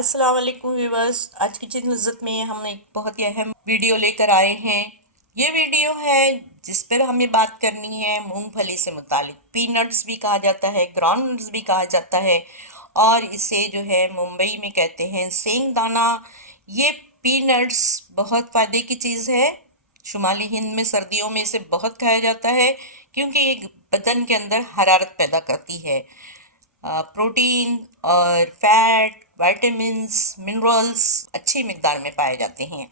अस्सलाम वालेकुम व्यूवर्स। आज किचन लज़्ज़त में हम एक बहुत ही अहम वीडियो लेकर आए हैं। ये वीडियो है जिस पर हमें बात करनी है मूंगफली से मुतालिक। पीनट्स भी कहा जाता है, ग्राउंडनट्स भी कहा जाता है और इसे जो है मुंबई में कहते हैं सेंग दाना। ये पीनट्स बहुत फ़ायदे की चीज़ है। शुमाली हिंद में सर्दियों में इसे बहुत खाया जाता है क्योंकि ये बदन के अंदर हरारत पैदा करती है। प्रोटीन और फैट, विटामिन्स, मिनरल्स अच्छी मिकदार में पाए जाते हैं।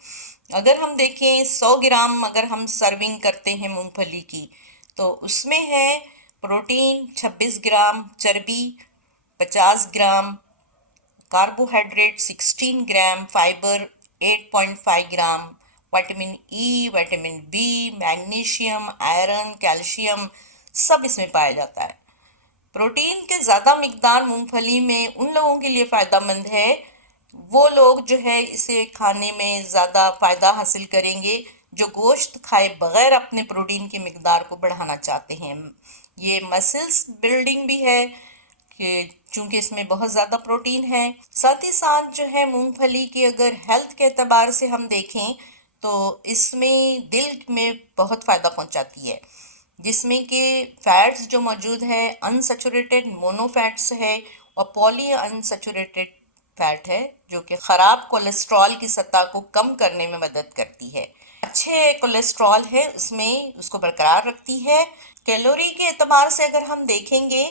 अगर हम देखें 100 ग्राम अगर हम सर्विंग करते हैं मूंगफली की, तो उसमें है प्रोटीन 26 ग्राम, चर्बी 50 gram, carbohydrate 16 gram, fibre 8.5 gram, vitamin E, vitamin B, magnesium, iron, calcium सब इसमें पाया जाता है। प्रोटीन के ज़्यादा मिकदार मूंगफली में उन लोगों के लिए फ़ायदेमंद है, वो लोग जो है इसे खाने में ज़्यादा फ़ायदा हासिल करेंगे जो गोश्त खाए बग़ैर अपने प्रोटीन की मिकदार को बढ़ाना चाहते हैं। ये मसल्स बिल्डिंग भी है कि चूँकि इसमें बहुत ज़्यादा प्रोटीन है। साथ ही साथ जो है मूंगफली की अगर हेल्थ के एतबार से हम देखें तो इसमें दिल में बहुत फ़ायदा पहुंचाती है, जिसमें कि फैट्स जो मौजूद है अनसैचुरेटेड मोनोफैट्स है और पॉली अनसैचुरेटेड फैट है जो कि ख़राब कोलेस्ट्रॉल की सतह को कम करने में मदद करती है। अच्छे कोलेस्ट्रॉल है उसमें उसको बरकरार रखती है। कैलोरी के एतबार से अगर हम देखेंगे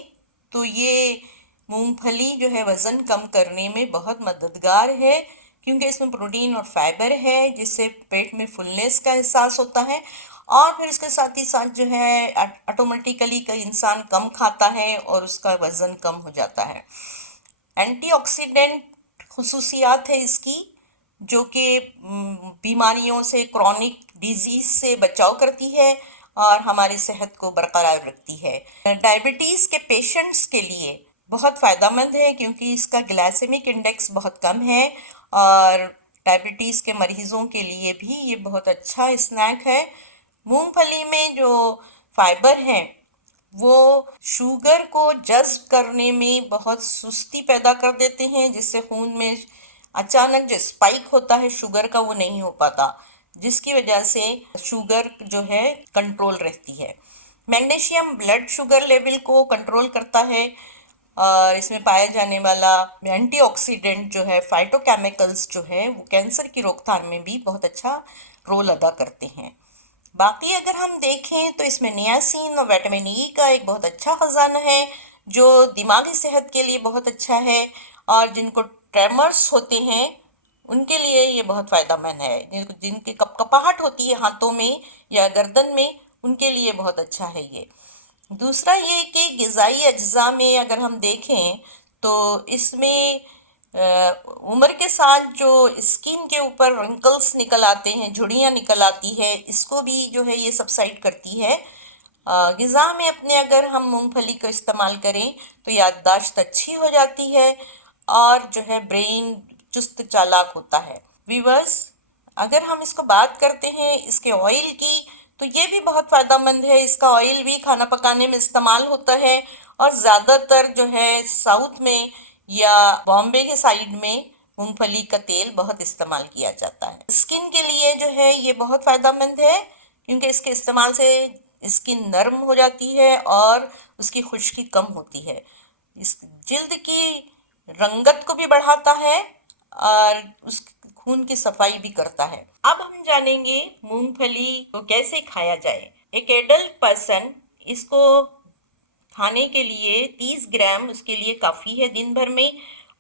तो ये मूंगफली जो है वज़न कम करने में बहुत मददगार है क्योंकि इसमें प्रोटीन और फाइबर है जिससे पेट में फुलनेस का एहसास होता है। और फिर इसके साथ ही साथ जो है ऑटोमेटिकली का इंसान कम खाता है और उसका वज़न कम हो जाता है। एंटीऑक्सीडेंट खुसूसियात है इसकी जो कि बीमारियों से, क्रॉनिक डिजीज़ से बचाव करती है और हमारी सेहत को बरकरार रखती है। डायबिटीज़ के पेशेंट्स के लिए बहुत फ़ायदेमंद है क्योंकि इसका ग्लाइसेमिक इंडेक्स बहुत कम है और डायबिटीज़ के मरीज़ों के लिए भी ये बहुत अच्छा स्नैक है। मूंगफली में जो फाइबर हैं वो शुगर को जज़्ब करने में बहुत सुस्ती पैदा कर देते हैं, जिससे खून में अचानक जो स्पाइक होता है शुगर का वो नहीं हो पाता, जिसकी वजह से शुगर जो है कंट्रोल रहती है। मैग्नीशियम ब्लड शुगर लेवल को कंट्रोल करता है और इसमें पाया जाने वाला एंटीऑक्सीडेंट जो है, फाइटोकेमिकल्स जो है, वो कैंसर की रोकथाम में भी बहुत अच्छा रोल अदा करते हैं। बाकी अगर हम देखें तो इसमें नियासिन और विटामिन ई का एक बहुत अच्छा ख़जाना है जो दिमागी सेहत के लिए बहुत अच्छा है और जिनको ट्रेमर्स होते हैं उनके लिए ये बहुत फ़ायदेमंद है। जिनकी कपकपाहट होती है हाथों में या गर्दन में, उनके लिए बहुत अच्छा है ये। दूसरा ये कि ग़िज़ाई अज्जा में अगर हम देखें तो इसमें उम्र के साथ जो स्किन के ऊपर रिंकल्स निकल आते हैं, झुर्रियाँ निकल आती है, इसको भी जो है ये सबसाइड करती है। ग़िज़ा में अपने अगर हम मूंगफली का इस्तेमाल करें तो याददाश्त अच्छी हो जाती है और जो है ब्रेन चुस्त चालाक होता है। व्यूअर्स, अगर हम इसको बात करते हैं इसके ऑयल की तो ये भी बहुत फ़ायदेमंद है। इसका ऑयल भी खाना पकाने में इस्तेमाल होता है और ज़्यादातर जो है साउथ में या बॉम्बे के साइड में मूंगफली का तेल बहुत इस्तेमाल किया जाता है। स्किन के लिए जो है ये बहुत फ़ायदेमंद है क्योंकि इसके इस्तेमाल से स्किन नरम हो जाती है और उसकी खुश्की कम होती है। इस जिल्द की रंगत को भी बढ़ाता है और उस खून की सफाई भी करता है। अब हम जानेंगे मूंगफली को कैसे खाया जाए। एक एडल्ट पर्सन इसको खाने के लिए 30 ग्राम उसके लिए काफ़ी है दिन भर में,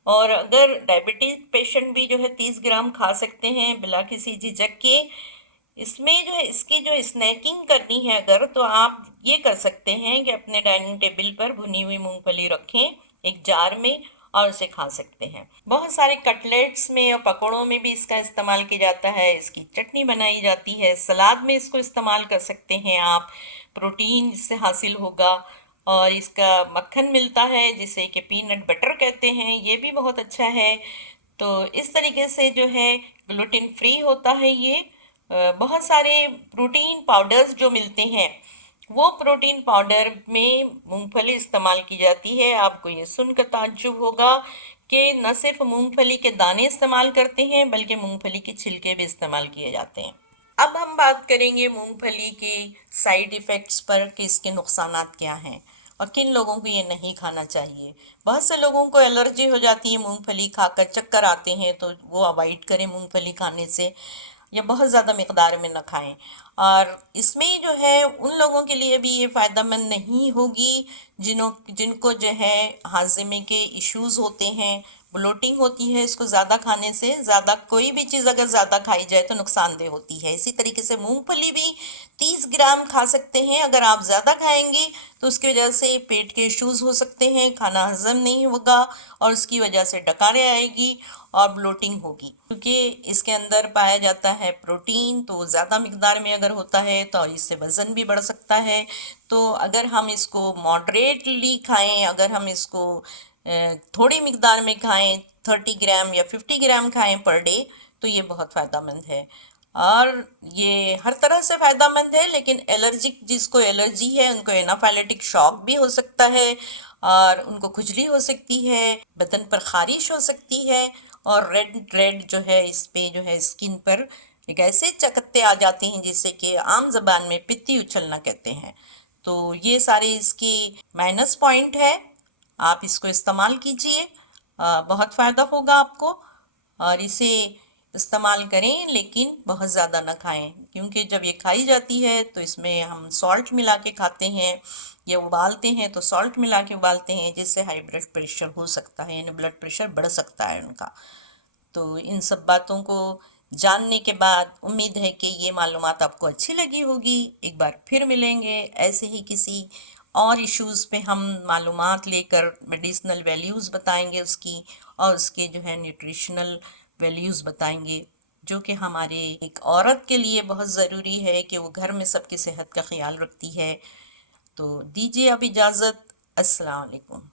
और अगर डायबिटीज पेशेंट भी जो है 30 ग्राम खा सकते हैं बिला किसी झिझक के। इसमें जो है इसकी जो स्नैकिंग करनी है अगर, तो आप ये कर सकते हैं कि अपने डाइनिंग टेबल पर भुनी हुई मूंगफली रखें एक जार में और उसे खा सकते हैं। बहुत सारे कटलेट्स में और पकौड़ों में भी इसका इस्तेमाल किया जाता है, इसकी चटनी बनाई जाती है, सलाद में इसको इस्तेमाल कर सकते हैं आप, प्रोटीन इससे हासिल होगा। और इसका मक्खन मिलता है जिसे कि पीनट बटर कहते हैं, ये भी बहुत अच्छा है। तो इस तरीके से जो है ग्लूटेन फ्री होता है ये। बहुत सारे प्रोटीन पाउडर्स जो मिलते हैं वो प्रोटीन पाउडर में मूंगफली इस्तेमाल की जाती है। आपको ये सुनकर ताज्जुब होगा कि न सिर्फ मूंगफली के दाने इस्तेमाल करते हैं बल्कि मूंगफली के छिलके भी इस्तेमाल किए जाते हैं। अब हम बात करेंगे मूंगफली के साइड इफ़ेक्ट्स पर कि इसके नुकसानात क्या हैं और किन लोगों को ये नहीं खाना चाहिए। बहुत से लोगों को एलर्जी हो जाती है मूंगफली खाकर, चक्कर आते हैं, तो वो अवॉइड करें मूंगफली खाने से या बहुत ज़्यादा मिकदार में न खाएं। और इसमें जो है उन लोगों के लिए भी ये फ़ायदेमंद नहीं होगी जिनको जो है हाजिमे के इश्यूज़ होते हैं, ब्लोटिंग होती है। इसको ज़्यादा खाने से, ज़्यादा कोई भी चीज़ अगर ज़्यादा खाई जाए तो नुकसानदेह होती है। इसी तरीके से मूंगफली भी 30 ग्राम खा सकते हैं। अगर आप ज़्यादा खाएंगे तो उसकी वजह से पेट के इश्यूज़ हो सकते हैं, खाना हजम नहीं होगा और उसकी वजह से डकारें आएगी और ब्लोटिंग होगी। क्योंकि इसके अंदर पाया जाता है प्रोटीन, तो ज़्यादा मिकदार में अगर होता है तो इससे वज़न भी बढ़ सकता है। तो अगर हम इसको मॉडरेटली खाएं, अगर हम इसको थोड़ी मिकदार में खाएं, 30 ग्राम या 50 ग्राम खाएं पर डे, तो ये बहुत फ़ायदेमंद है। और ये हर तरह से फ़ायदेमंद है, लेकिन एलर्जिक जिसको एलर्जी है उनको एनाफाइलेटिक शॉक भी हो सकता है और उनको खुजली हो सकती है, बदन पर खारिश हो सकती है और रेड रेड जो है इस पे जो है स्किन पर एक ऐसे चकत्ते आ जाते हैं जिससे कि आम जबान में पित्ती उछलना कहते हैं। तो ये सारे इसके माइनस पॉइंट है। आप इसको इस्तेमाल कीजिए, बहुत फ़ायदा होगा आपको। और इसे इस्तेमाल करें लेकिन बहुत ज़्यादा ना खाएं, क्योंकि जब ये खाई जाती है तो इसमें हम सॉल्ट मिला के खाते हैं या उबालते हैं, तो सॉल्ट मिला के उबालते हैं जिससे हाई ब्लड प्रेशर हो सकता है, यानी ब्लड प्रेशर बढ़ सकता है उनका। तो इन सब बातों को जानने के बाद उम्मीद है कि ये मालूमात आपको अच्छी लगी होगी। एक बार फिर मिलेंगे ऐसे ही किसी और इश्यूज़ पे, हम मालूमात लेकर मेडिसिनल वैल्यूज़ बताएंगे उसकी, और उसके जो है न्यूट्रिशनल वैल्यूज़ बताएंगे, जो कि हमारे एक औरत के लिए बहुत ज़रूरी है कि वो घर में सबकी सेहत का ख्याल रखती है। तो दीजिए अब इजाज़त। अस्सलाम वालेकुम।